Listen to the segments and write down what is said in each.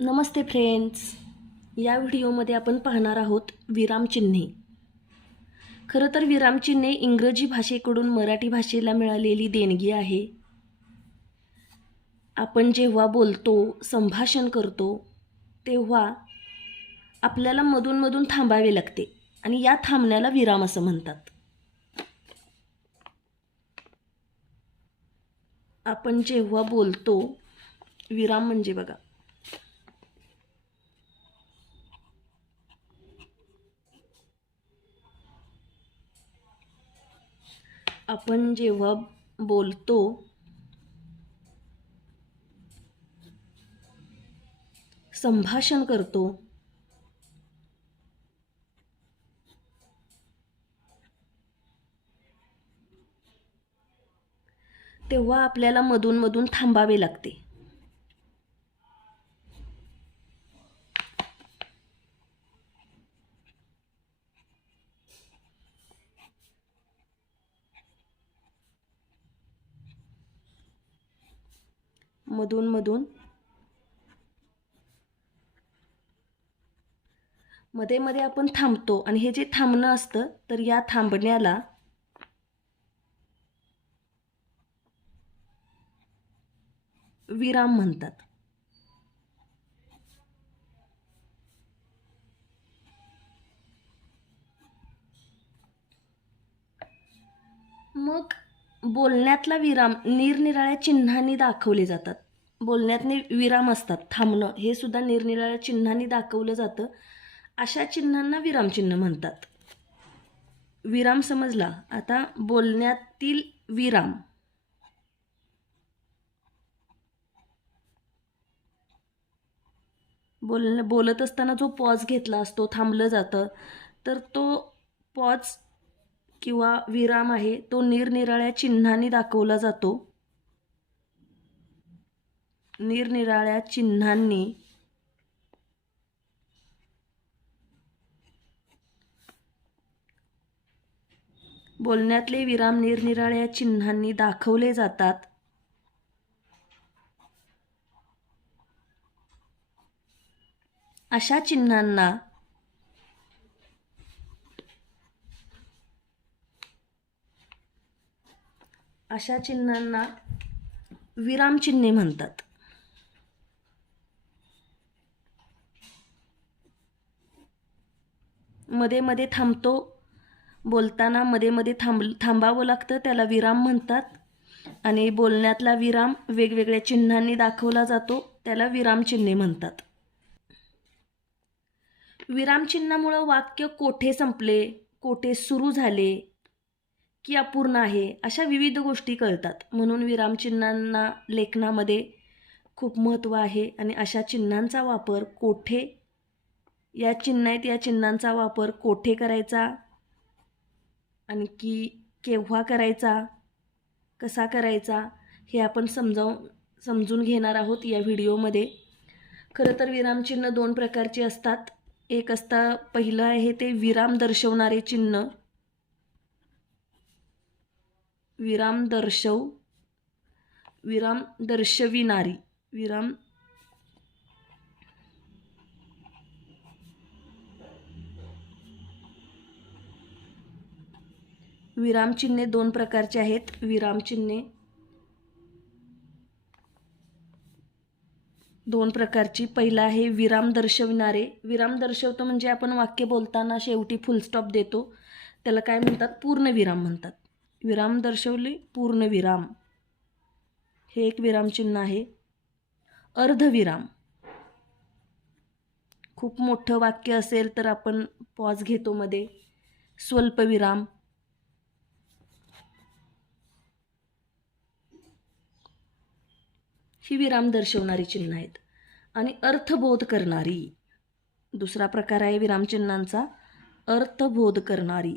नमस्ते friends. या व्हिडिओमध्ये आपण पाहणार आहोत विरामचिन्हे. खरं तर विरामचिन्हे इंग्रजी भाषेकडून मराठी भाषेला मिळालेली देणगी आहे. आपण जेव्हा बोलतो, संभाषण करतो, तेव्हा आपल्याला मधून थांबावे लागते आणि या थांबण्याला विराम असं म्हणतात. आपण जेव्हा बोलतो, विराम म्हणजे बघा, आपण जेव्हा बोलतो संभाषण करतो तेव्हा आपल्याला मधून थांबावे लागते. मधून मध्ये आपण थांबतो आणि हे जे थांबणं असतं तर या थांबण्याला विराम म्हणतात. मग बोलण्यातला विराम निरनिराळ्या चिन्हांनी दाखवले जातात. बोलण्यातले विराम असतात, थांबणं हे सुद्धा निरनिराळ्या चिन्हांनी दाखवलं जातं. अशा चिन्हांना विरामचिन्ह म्हणतात. विराम समजला. आता बोलण्यातील विराम. बोलत असताना जो पॉज घेतला असतो, थांबलं जातं, तर तो पॉज किंवा विराम आहे तो निरनिराळ्या चिन्हांनी दाखवला जातो. निरनिराळ्या चिन्हांनी बोलण्यातले विराम निरनिराळ्या चिन्हांनी दाखवले जातात. अशा चिन्हांना विरामचिन्हे म्हणतात. मध्ये थांबतो, बोलताना मध्ये थांबावं लागतं, त्याला विराम म्हणतात. आणि बोलण्यातला विराम वेगवेगळ्या चिन्हांनी दाखवला जातो, त्याला विरामचिन्हे म्हणतात. विरामचिन्हामुळं वाक्य कोठे संपले, कोठे सुरू झाले की अपूर्ण आहे अशा विविध गोष्टी कळतात. म्हणून विरामचिन्हांना लेखनामध्ये खूप महत्त्व आहे. आणि अशा चिन्हांचा वापर कोठे, या चिन्ह आहेत, या चिन्हांचा वापर कोठे करायचा, आणखी केव्हा करायचा, कसा करायचा, हे आपण समजून घेणार आहोत या व्हिडिओमध्ये. खरं तर विरामचिन्ह दोन प्रकारचे असतात. एक पहिलं आहे ते विराम दर्शवणारे चिन्ह. विराम दर्शविणारी विरामचिन्हे दोन प्रकारचे आहेत. विरामचिन्हे दोन प्रकारची. पहिला आहे विराम दर्शविणारे. विराम दर्शवतो म्हणजे आपण वाक्य बोलताना शेवटी फुलस्टॉप देतो, त्याला काय म्हणतात? पूर्णविराम म्हणतात. विराम दर्शवले, पूर्णविराम, हे एक विरामचिन्ह आहे. अर्धविराम, खूप मोठं वाक्य असेल तर आपण पॉज घेतो मध्ये. स्वल्पविराम, ही विराम दर्शवणारी चिन्ह आहेत. आणि अर्थबोध करणारी, दुसरा प्रकार आहे विरामचिन्हांचा, अर्थबोध करणारी.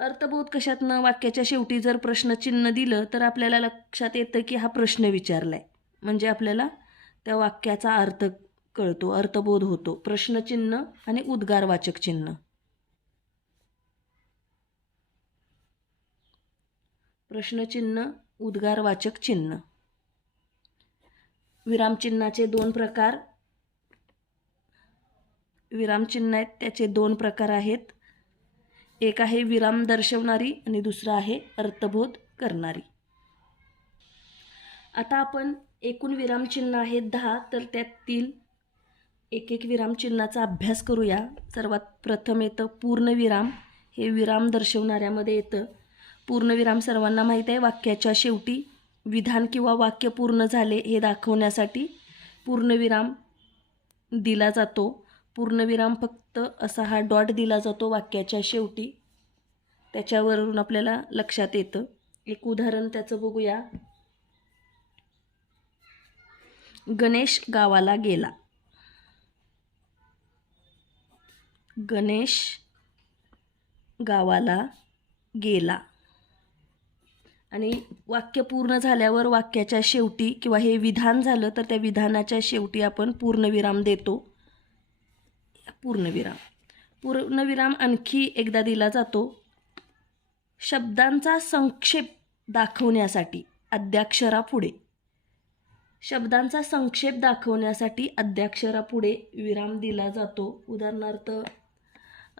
अर्थबोध कशातनं? वाक्याच्या शेवटी जर प्रश्नचिन्ह दिलं तर आपल्याला लक्षात येतं की हा प्रश्न विचारलाय, म्हणजे आपल्याला त्या वाक्याचा अर्थ कळतो, अर्थबोध होतो. प्रश्नचिन्ह आणि उद्गारवाचक चिन्ह. प्रश्नचिन्ह, उद्गारवाचक चिन्ह. विरामचिन्हाचे दोन प्रकार. विरामचिन्ह आहेत त्याचे दोन प्रकार आहेत. एक आहे विराम दर्शवणारी आणि दुसरं आहे अर्थबोध करणारी. आता आपण एकूण विरामचिन्ह आहेत 10, तर त्यातील एक एक विरामचिन्हाचा अभ्यास करूया. सर्वात प्रथम येतं पूर्णविराम. हे विराम दर्शवणाऱ्यामध्ये येतं. पूर्णविराम सर्वांना माहीत आहे, वाक्याच्या शेवटी विधान किंवा वाक्य पूर्ण झाले हे दाखवण्यासाठी पूर्णविराम दिला जातो. पूर्णविराम फक्त असा हा डॉट दिला जातो वाक्याच्या शेवटी. त्याच्यावरून आपल्याला लक्षात येतं. एक उदाहरण त्याचं बघूया. गणेश गावाला गेला. गणेश गावाला गेला. आणि वाक्य पूर्ण झाल्यावर वाक्याच्या शेवटी किंवा हे विधान झालं तर त्या विधानाच्या शेवटी आपण पूर्णविराम देतो. पूर्णविराम. पूर्णविराम आणखी एकदा दिला जातो शब्दांचा संक्षेप दाखवण्यासाठी अद्याक्षरापुढे. शब्दांचा संक्षेप दाखवण्यासाठी अद्याक्षरापुढे विराम दिला जातो. उदाहरणार्थ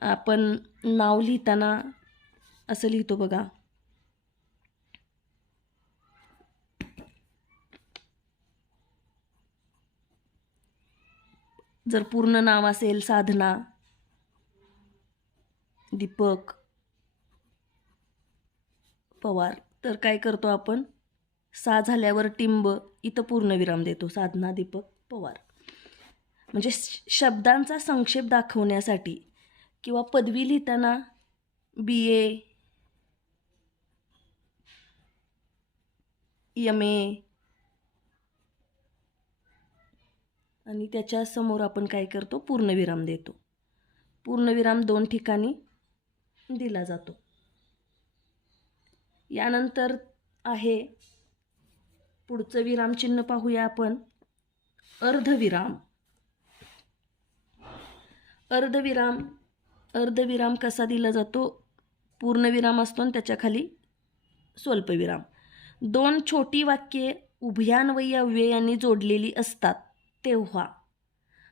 आपण नाव लिहिताना असं लिहितो बघा. जर पूर्ण नाव असेल साधना, दीपक पवार, तर काय करतो आपण, सा झाल्यावर टिंब, इथं पूर्णविराम देतो, साधना दीपक पवार. म्हणजे शब्दांचा संक्षेप दाखवण्यासाठी. किंवा पदवी लिहिताना BA, MA आणि त्याच्यासमोर आपण काय करतो, पूर्णविराम देतो. पूर्णविराम 2 ठिकाणी दिला जातो. यानंतर आहे पुढचं विरामचिन्ह पाहूया आपण, अर्धविराम. अर्धविराम. अर्धविराम कसा दिला जातो, पूर्णविराम असतो आणि त्याच्याखाली स्वल्पविराम. 2 छोटी वाक्ये उभयान्वयी अव्ययांनी जोडलेली असतात तेव्हा,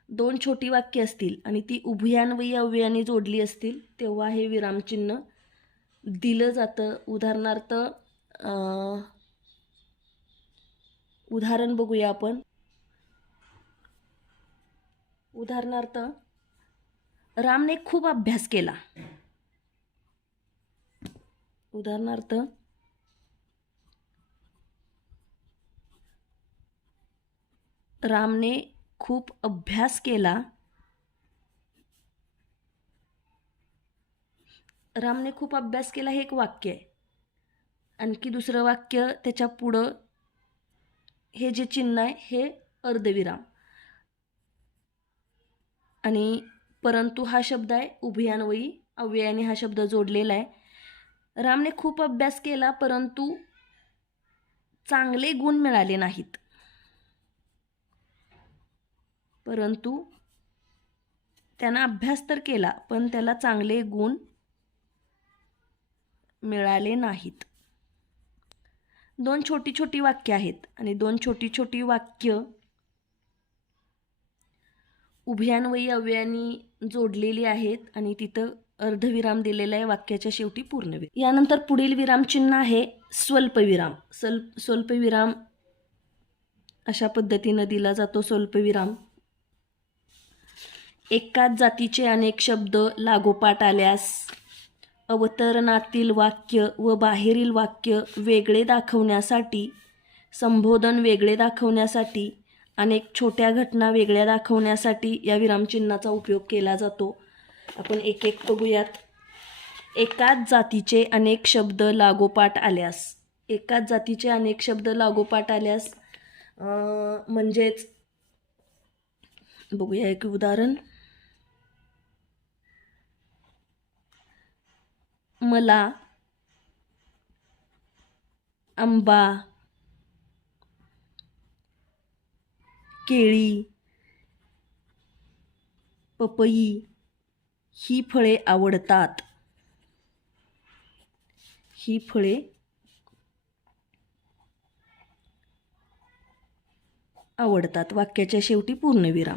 2 छोटी वाक्य असतील आणि ती उभयान्वयी अव्ययांनी जोडली असतील तेव्हा हे विरामचिन्ह दिलं जातं. उदाहरणार्थ उदाहरण बघूया आपण. उदाहरणार्थ रामने खूप अभ्यास केला. उदाहरणार्थ रामने खूप अभ्यास केला. रामने खूप अभ्यास केला हे एक वाक्य आहे. आणखी दुसरं वाक्य त्याच्या पुढं हे जे चिन्ह आहे हे अर्धविराम. आणि परंतु हा शब्द आहे उभयान्वयी अव्ययाने हा शब्द जोडलेला आहे. रामने खूप अभ्यास केला परंतु चांगले गुण मिळाले नाहीत. परंतु त्यानं अभ्यास तर केला पण त्याला चांगले गुण मिळाले नाहीत. 2 छोटी छोटी वाक्य आहेत आणि 2 छोटी छोटी वाक्य उभयान्वयी अव्ययांनी जोडलेली आहेत आणि तिथं अर्धविराम दिलेला आहे, वाक्याच्या शेवटी पूर्णविराम. यानंतर पुढील विरामचिन्ह आहे स्वल्पविराम. स्वल्पविराम अशा पद्धतीनं दिला जातो. स्वल्पविराम. एकाच जातीचे अनेक शब्द लागोपाठ आल्यास, अवतरणातील वाक्य व बाहेरील वाक्य वेगळे दाखवण्यासाठी, संबोधन वेगळे दाखवण्यासाठी, अनेक छोट्या घटना वेगळ्या दाखवण्यासाठी या विरामचिन्हाचा उपयोग केला जातो. आपण एक एक बघूयात. एकाच जातीचे अनेक शब्द लागोपाठ आल्यास. एकाच जातीचे अनेक शब्द लागोपाठ आल्यास म्हणजेच बघूया एक उदाहरण. मला, आंबा, केळी, पपई ही फळे आवडतात. ही फळे आवडतात. वाक्याच्या शेवटी पूर्णविराम.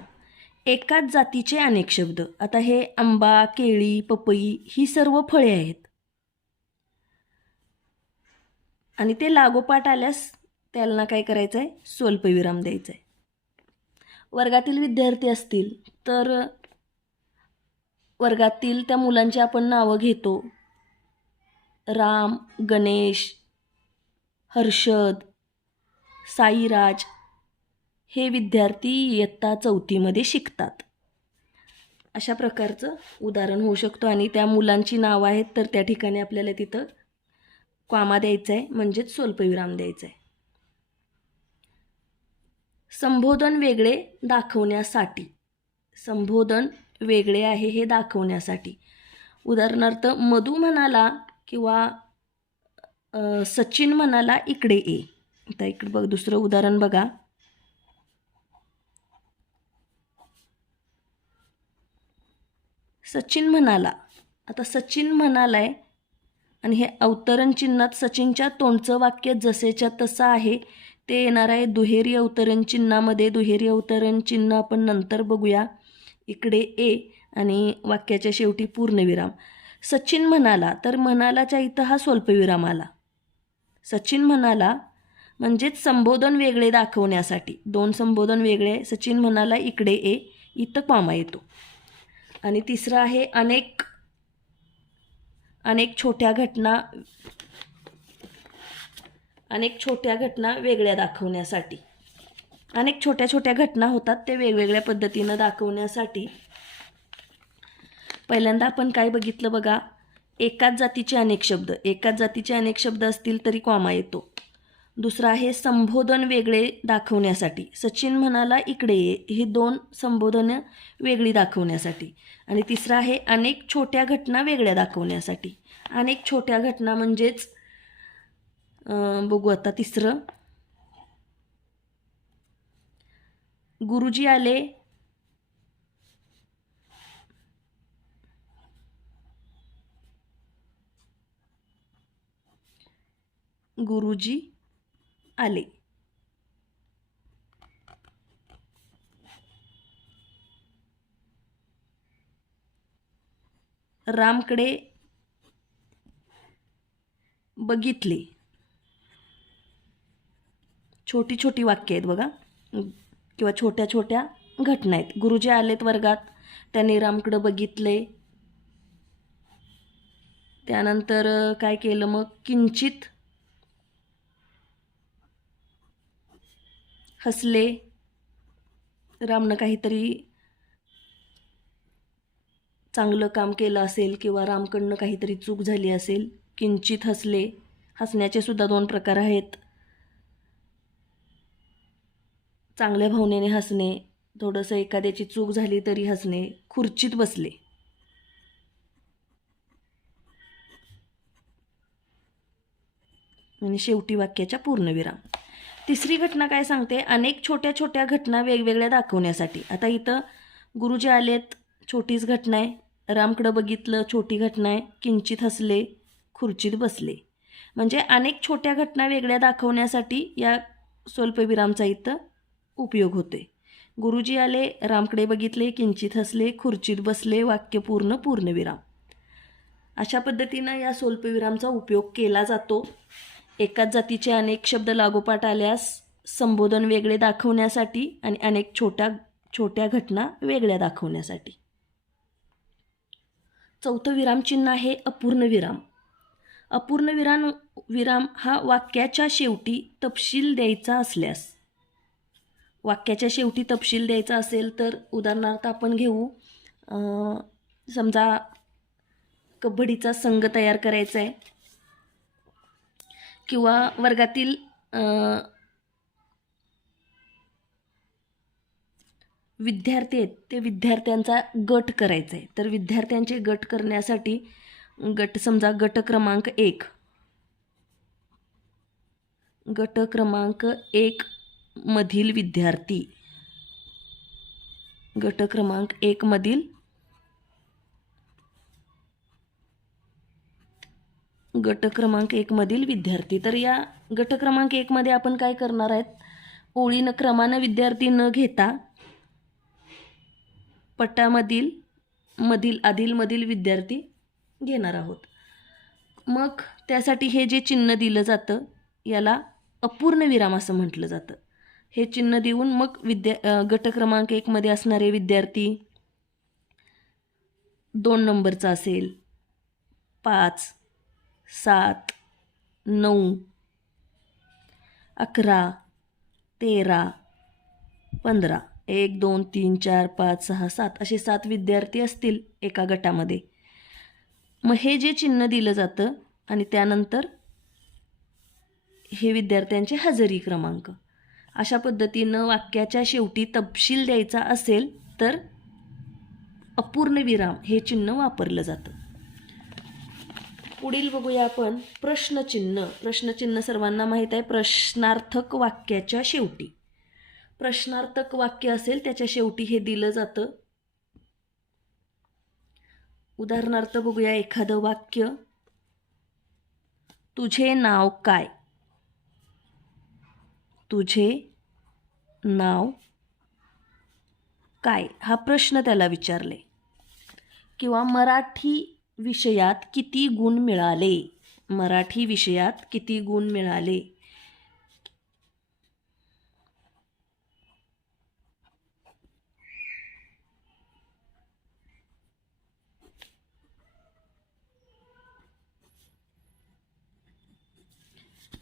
एकाच जातीचे अनेक शब्द. आता हे आंबा, केळी, पपई ही सर्व फळे आहेत आणि ते लागोपाठ आल्यास त्याला काय करायचं आहे, स्वल्पविराम द्यायचा आहे. वर्गातील विद्यार्थी असतील तर वर्गातील त्या मुलांची आपण नावं घेतो. राम, गणेश, हर्षद, साईराज हे विद्यार्थी इयत्ता 4थीमध्ये शिकतात. अशा प्रकारचं उदाहरण होऊ शकतो आणि त्या मुलांची नावं आहेत तर त्या ठिकाणी आपल्याला तिथं कॉमा द्यायचा आहे, म्हणजेच स्वल्पविराम द्यायचा आहे. संबोधन वेगळे दाखवण्यासाठी. संबोधन वेगळे आहे हे दाखवण्यासाठी. उदाहरणार्थ मधू म्हणाला किंवा सचिन म्हणाला इकडे ये. आता इकडे बघ, दुसरं उदाहरण बघा. सचिन म्हणाला. आता सचिन म्हणालाय आणि हे अवतरण चिन्हात सचिनच्या तोंडचं वाक्य जसेच्या तसं आहे ते येणार आहे दुहेरी अवतरण चिन्हामध्ये. दुहेरी अवतरण चिन्ह आपण नंतर बघूया. इकडे ए आणि वाक्याच्या शेवटी पूर्णविराम. सचिन म्हणाला तर म्हणालाच्या इथं हा स्वल्पविराम आला. सचिन म्हणाला म्हणजेच संबोधन वेगळे दाखवण्यासाठी. दोन संबोधन वेगळे. सचिन म्हणाला इकडे ए, इथं कॉमा येतो. आणि तिसरं आहे अनेक छोट्या घटना वेगळ्या दाखवण्यासाठी. अनेक छोट्या घटना होतात ते वेगवेगळ्या पद्धतीनं दाखवण्यासाठी. पहिल्यांदा आपण काय बघितलं बघा, एकाच जातीचे अनेक शब्द. एकाच जातीचे अनेक शब्द असतील तरी कॉमा येतो. दुसरा आहे संबोधन वेगळे दाखवण्यासाठी. सचिन म्हणाला इकडे ये, ही दोन संबोधनं वेगळी दाखवण्यासाठी. आणि तिसरा आहे अनेक छोट्या घटना वेगळ्या दाखवण्यासाठी. अनेक छोट्या घटना म्हणजेच बघू आता तिसरं. गुरुजी आले, गुरुजी आले. रामकडे बघितले. छोटी वाक्य आहेत बघा, किंवा छोट्या घटना आहेत. गुरुजी आलेत वर्गात, त्यांनी रामकडे बघितले. त्यानंतर काय केलं मग, किंचित हसले. रामनं काहीतरी चांगलं काम केलं असेल किंवा रामकडनं काहीतरी चूक झाली असेल. किंचित हसले. हसण्याचे सुद्धा दोन प्रकार आहेत. चांगल्या भावनेने हसणे, थोडंसं एखाद्याची चूक झाली तरी हसणे. खुर्चीत बसले. आणि शेवटी वाक्याच्या पूर्णविराम. तिसरी घटना काय सांगते, अनेक छोट्या घटना वेगवेगळ्या दाखवण्यासाठी. आता इथं गुरुजी आलेत, छोटीच घटना आहे. रामकडं बघितलं, छोटी घटना आहे. किंचित हसले, खुर्चीत बसले. म्हणजे अनेक छोट्या घटना वेगळ्या दाखवण्यासाठी या स्वल्पविरामचा इथं उपयोग होते. गुरुजी आले, रामकडे बघितले, किंचित हसले, खुर्चीत बसले, वाक्य पूर्णविराम. अशा पद्धतीनं या स्वल्पविरामचा उपयोग केला जातो. एकाच जातीचे अनेक शब्द लागोपाठ आल्यास संबोधन वेगळे दाखवण्यासाठी आणि अनेक छोट्या घटना वेगळ्या दाखवण्यासाठी. चौथं विरामचिन्ह आहे अपूर्णविराम. अपूर्णविराम हा वाक्याच्या शेवटी तपशील द्यायचा असल्यास. वाक्याच्या शेवटी तपशील द्यायचा असेल तर उदाहरणार्थ आपण घेऊ, समजा कबड्डीचा संघ तयार करायचा आहे किंवा वर्गातील विद्यार्थी आहेत ते विद्यार्थ्यांचा गट करायचा आहे. तर विद्यार्थ्यांचे गट करण्यासाठी समजा गट क्रमांक 1. गट क्रमांक 1 मधील विद्यार्थी. गट क्रमांक 1 मधील विद्यार्थी. तर या गट क्रमांक 1 मध्ये आपण काय करणार आहेत, ओळीनं क्रमानं विद्यार्थी न घेता पटामधील आधील विद्यार्थी घेणार आहोत. मग त्यासाठी हे जे चिन्ह दिलं जातं याला अपूर्ण विराम असं म्हटलं जातं. हे चिन्ह देऊन मग गट क्रमांक 1 मध्ये असणारे विद्यार्थी 2 नंबरचा असेल, 5, 7, 9, 11, 13, 15, 1, 2, 3, 4, 5, 6, 7 असे 7 विद्यार्थी असतील एका गटामध्ये. मग हे जे चिन्ह दिलं जातं आणि त्यानंतर हे विद्यार्थ्यांचे हजेरी क्रमांक. अशा पद्धतीनं वाक्याच्या शेवटी तपशील द्यायचा असेल तर अपूर्ण विराम हे चिन्ह वापरलं जातं. पुढील बघूया आपण प्रश्नचिन्ह. प्रश्नचिन्ह सर्वांना माहीत आहे. प्रश्नार्थक वाक्याच्या शेवटी प्रश्नार्थक वाक्य असेल त्याच्या शेवटी हे दिलं जातं. उदाहरणार्थ बघूया एखादं वाक्य. तुझे नाव काय? तुझे नाव काय हा प्रश्न त्याला विचारले. किंवा मराठी विषयात किती गुण मिळाले? मराठी विषयात किती गुण मिळाले?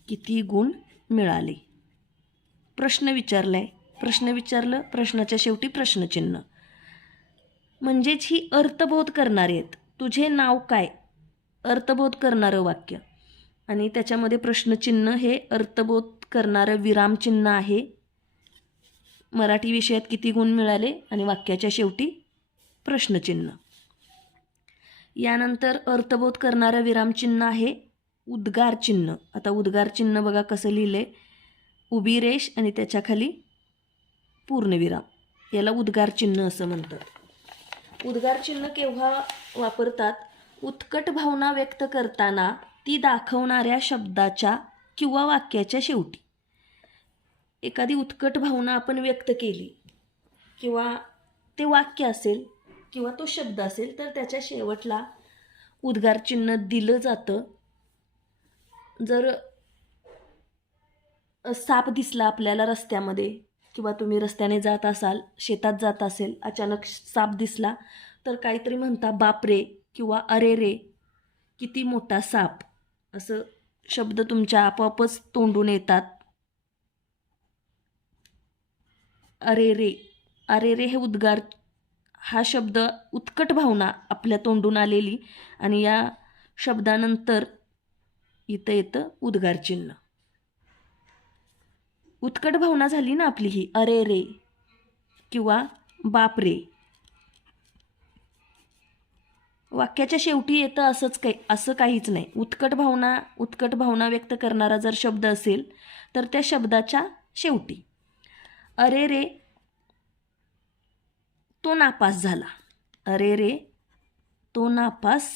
किती गुण मिळाले? प्रश्न विचारलाय. प्रश्न विचारलं, प्रश्नाच्या शेवटी प्रश्नचिन्ह. म्हणजेच ही अर्थबोध करणारे आहेत. तुझे नाव काय? अर्थबोध करणारं वाक्य आणि त्याच्यामध्ये प्रश्नचिन्ह हे अर्थबोध करणारं विरामचिन्ह आहे. मराठी विषयात किती गुण मिळाले आणि वाक्याच्या शेवटी प्रश्नचिन्ह. यानंतर अर्थबोध करणारं विरामचिन्ह आहे उद्गार चिन्ह. आता उद्गार चिन्ह बघा कसं लिहिलंय. उभी रेष आणि त्याच्या खाली पूर्णविराम. याला उद्गार चिन्ह असं म्हणतात. उद्गार चिन्ह केव्हा वापरतात? उत्कट भावना व्यक्त करताना ती दाखवणाऱ्या शब्दाच्या किंवा वाक्याच्या शेवटी. एखादी उत्कट भावना आपण व्यक्त केली किंवा ते वाक्य असेल किंवा तो शब्द असेल तर त्याच्या शेवटला उद्गार चिन्ह दिलं जातं. जर साप दिसला आपल्याला रस्त्यामध्ये किंवा तुम्ही रस्त्याने जात असाल, शेतात जात असेल, अचानक साप दिसला तर काहीतरी म्हणता बापरे किंवा अरे रे किती मोठा साप, असं शब्द तुमच्या आपोआपच तोंडून येतात. अरे रे, अरे रे हे उद्गार, हा शब्द उत्कट भावना आपल्या तोंडून आलेली आणि या शब्दानंतर इथं येतं उद्गार चिन्ह. उत्कट भावना झाली ना आपली ही, अरे रे किंवा बाप रे. वाक्याच्या शेवटी येतं असं काहीच नाही. उत्कट भावना व्यक्त करणारा जर शब्द असेल तर त्या शब्दाच्या शेवटी अरे रे तो नापास झाला. अरे रे तो नापास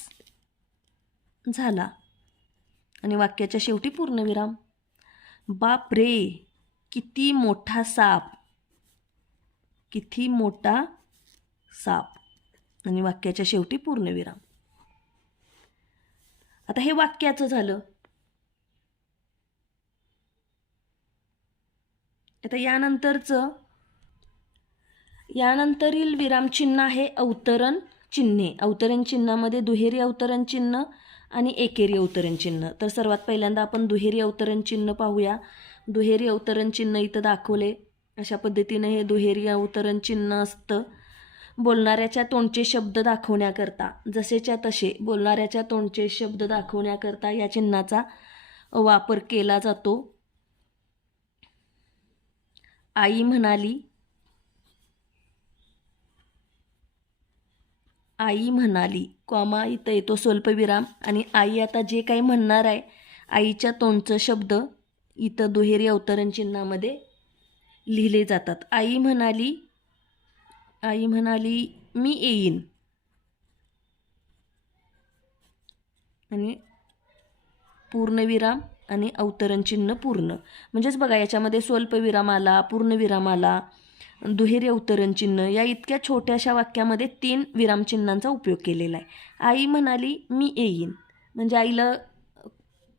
झाला आणि वाक्याच्या शेवटी पूर्णविराम. बाप रे किती मोठा साप, किती मोठा साप आणि वाक्याच्या शेवटी पूर्णविराम. आता हे वाक्याचं झालं. आता यानंतरील विरामचिन्ह आहे अवतरण चिन्हे. अवतरण चिन्हामध्ये दुहेरी अवतरण चिन्ह आणि एकेरी अवतरण चिन्ह. तर सर्वात पहिल्यांदा आपण दुहेरी अवतरण चिन्ह पाहूया. दुहेरी अवतरण चिन्ह इथं दाखवले. अशा पद्धतीनं हे दुहेरी अवतरण चिन्ह असतं. बोलणाऱ्याच्या तोंडचे शब्द दाखवण्याकरता, जसेच्या तसे बोलणाऱ्याच्या तोंडचे शब्द दाखवण्याकरता या चिन्हाचा वापर केला जातो. आई म्हणाली, आई म्हणाली, कॉमा इथं येतो स्वल्पविराम आणि आई आता जे काही म्हणणार आहे आईच्या तोंडचं शब्द इथं दुहेरी अवतरण चिन्हामध्ये लिहिले जातात. आई म्हणाली मी येईन आणि पूर्णविराम आणि अवतरण चिन्ह पूर्ण. म्हणजेच बघा याच्यामध्ये स्वल्पविराम आला, पूर्णविराम आला, दुहेरी अवतरण चिन्ह, या इतक्या छोट्याशा वाक्यामध्ये 3 विरामचिन्हांचा उपयोग केलेला आहे. आई म्हणाली मी येईन, म्हणजे आईला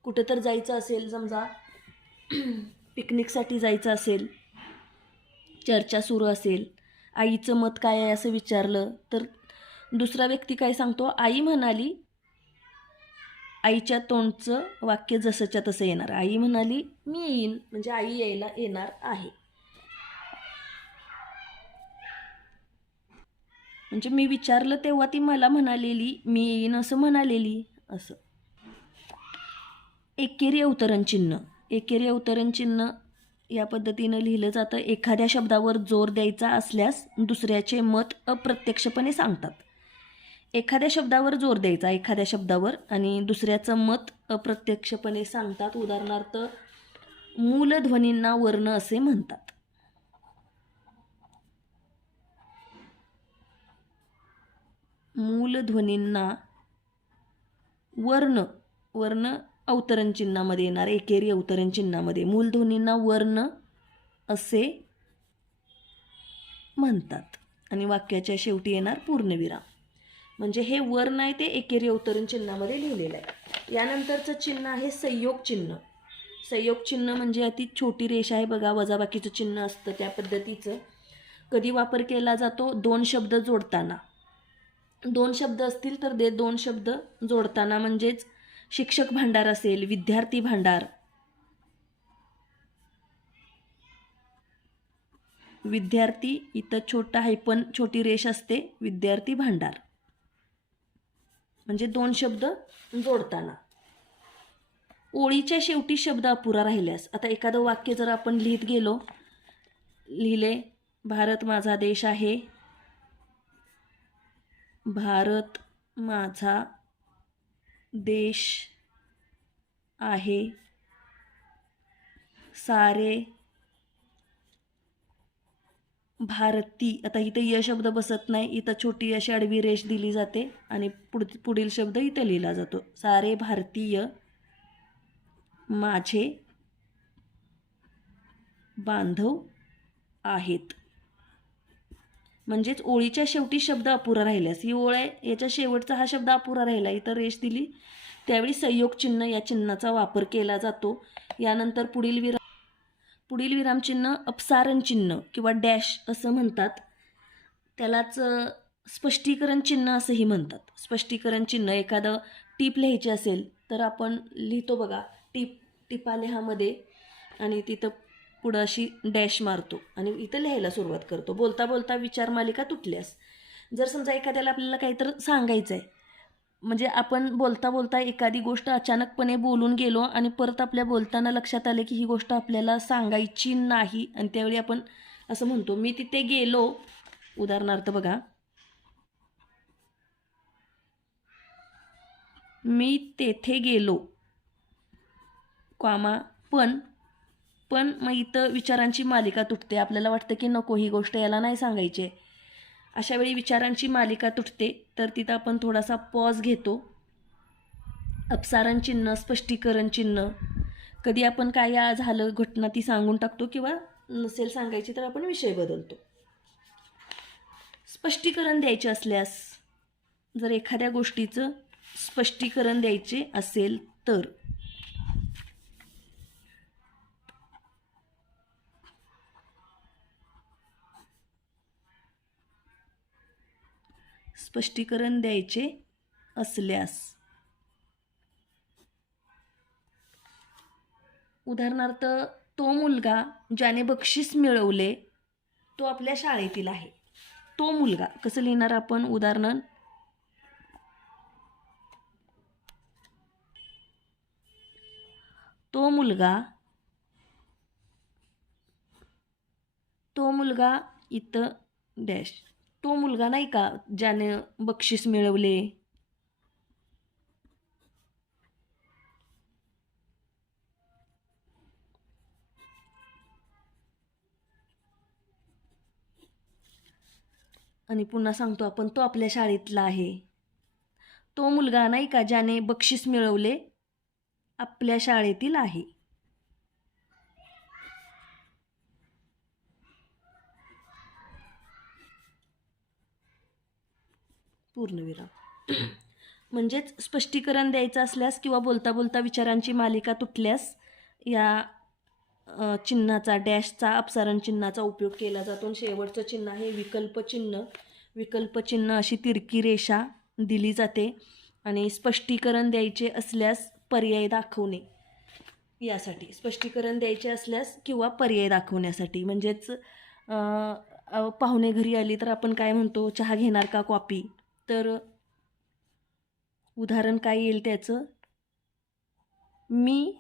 कुठं तर जायचं असेल, समजा पिकनिकसाठी जायचं असेल, चर्चा सुरू असेल, आईचं मत काय आहे असं विचारलं तर दुसरा व्यक्ती काय सांगतो, आई म्हणाली. आईच्या तोंडचं वाक्य जसंच्या तसं येणार. आई म्हणाली मी येईन, म्हणजे आई यायला येणार आहे. म्हणजे मी विचारलं तेव्हा ती मला म्हणालेली मी येईन असं म्हणालेली असं. एकेरी अवतरण चिन्ह. एकेरी अवतरण चिन्ह या पद्धतीनं लिहिलं जातं. एखाद्या शब्दावर जोर द्यायचा असल्यास दुसऱ्याचे मत अप्रत्यक्षपणे सांगतात. एखाद्या शब्दावर जोर द्यायचा, एखाद्या शब्दावर, आणि दुसऱ्याचं मत अप्रत्यक्षपणे सांगतात. उदाहरणार्थ मूलध्वनींना वर्ण असे म्हणतात. मूलध्वनींना वर्ण, वर्ण अवतरण चिन्हामध्ये येणार, एकेरी अवतरण चिन्हामध्ये. मूलध्वनींना वर्ण असे म्हणतात. आणि वाक्याच्या शेवटी येणार पूर्णविराम. म्हणजे हे वर्ण आहे ते एकेरी अवतरण चिन्हामध्ये लिहिलेलं आहे. यानंतरचं चिन्ह आहे संयोग चिन्ह. संयोग चिन्ह म्हणजे अति छोटी रेषा आहे बघा, वजाबाकीचं चिन्ह असतं त्या पद्धतीचं. कधी वापर केला जातो, 2 शब्द जोडताना. 2 शब्द असतील तर 2 शब्द जोडताना, म्हणजेच शिक्षक भांडार असेल, विद्यार्थी भांडार, विद्यार्थी, इथं छोटा हायपन छोटी रेष असते, विद्यार्थी भांडार, म्हणजे 2 शब्द जोडताना. ओळीच्या शेवटी शब्द अपुरा राहिल्यास, आता एखादं वाक्य जर आपण लिहित गेलो, लिहिले भारत माझा देश आहे, भारत माझा देश आहे, सारे भारती. आता इथं य शब्द बसत नाही, इथं छोटी अशी आडवी रेष दिली जाते आणि पुढील शब्द इथं लिहिला जातो. सारे भारतीय माझे बांधव आहेत. म्हणजेच ओळीच्या शेवटी शब्द अपुरा राहिल्यास, ही ओळ आहे याच्या शेवटचा हा शब्द अपुरा राहिला, इथं रेष दिली, त्यावेळी संयोग चिन्ह या चिन्हाचा वापर केला जातो. यानंतर पुढील विरामचिन्ह अपसारण चिन्ह किंवा डॅश असं म्हणतात. त्यालाच स्पष्टीकरण चिन्ह असंही म्हणतात. स्पष्टीकरण चिन्ह, एखादं टीप लिहायची असेल तर आपण लिहितो बघा, टिपालेहामध्ये, आणि तिथं पुढं अशी डॅश मारतो आणि इथं लिहायला सुरुवात करतो. बोलता बोलता विचार मालिका तुटल्यास, जर समजा एखाद्याला आपल्याला काहीतरी सांगायचं आहे, म्हणजे आपण बोलता बोलता एखादी गोष्ट अचानकपणे बोलून गेलो आणि परत आपल्या बोलताना लक्षात आले की ही गोष्ट आपल्याला सांगायची नाही, आणि त्यावेळी आपण असं म्हणतो मी तिथे गेलो. उदाहरणार्थ बघा, मी तेथे गेलो, कॉमा पण मग इथं विचारांची मालिका तुटते. आपल्याला वाटतं की नको, ही गोष्ट याला नाही सांगायची आहे. अशा वेळी विचारांची मालिका तुटते, तर तिथं आपण थोडासा पॉज घेतो. अपसारण चिन्ह, स्पष्टीकरण चिन्ह, कधी आपण काय झालं घटना ती सांगून टाकतो, किंवा नसेल सांगायची तर आपण विषय बदलतो. स्पष्टीकरण द्यायचे असल्यास, जर एखाद्या गोष्टीचं स्पष्टीकरण द्यायचे असेल तर स्पष्टीकरण द्यायचे असल्यास, उदाहरणार्थ तो मुलगा ज्याने बक्षीस मिळवले तो आपल्या शाळेतील आहे. तो मुलगा कसं लिहिणार आपण, उदाहरण तो मुलगा इथं डॅश, तो मुलगा नाही का ज्याने बक्षीस मिळवले. आणि पुन्हा सांगतो आपण, तो आपल्या शाळेतला आहे. तो मुलगा नाही का ज्याने बक्षीस मिळवले आपल्या शाळेतील आहे. पूर्णविराम. म्हणजेच स्पष्टीकरण द्यायचं असल्यास किंवा बोलता बोलता विचारांची मालिका तुटल्यास या चिन्हाचा, डॅशचा, अपसारण चिन्हाचा उपयोग केला जातो. शेवटचं चिन्ह आहे विकल्प चिन्ह. विकल्प चिन्ह अशी तिरकी रेषा दिली जाते आणि स्पष्टीकरण द्यायचे असल्यास पर्याय दाखवणे यासाठी, स्पष्टीकरण द्यायचे असल्यास किंवा पर्याय दाखवण्यासाठी. म्हणजेच पाहुणे घरी आली तर आपण काय म्हणतो, चहा घेणार का कॉफी? तर उदाहरण काय येईल त्याचं, मी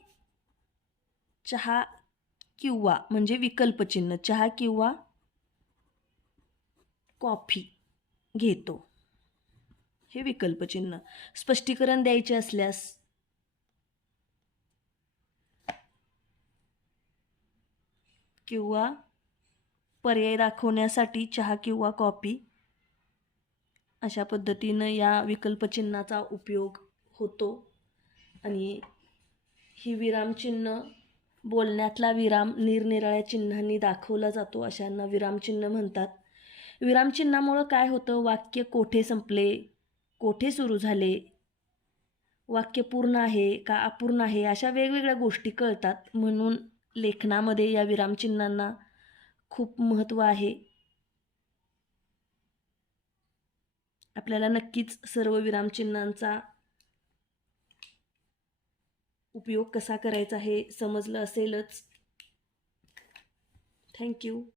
चहा किंवा, म्हणजे विकल्पचिन्ह, चहा किंवा कॉफी घेतो, हे विकल्पचिन्ह. स्पष्टीकरण द्यायचे असल्यास किंवा पर्याय दाखवण्यासाठी चहा किंवा कॉफी, अशा पद्धतीनं या विकल्पचिन्हाचा उपयोग होतो. आणि ही विरामचिन्ह, बोलण्यातला विराम निरनिराळ्या चिन्हांनी दाखवला जातो, अशांना विरामचिन्ह म्हणतात. विरामचिन्हामुळं काय होतं, वाक्य कोठे संपले, कोठे सुरू झाले, वाक्य पूर्ण आहे का अपूर्ण आहे, अशा वेगवेगळ्या गोष्टी कळतात. म्हणून लेखनामध्ये या विरामचिन्हांना खूप महत्त्व आहे. आपल्याला नक्कीच सर्व विरामचिन्हांचा उपयोग कसा करायचा हे समजलं असेलच. थँक्यू.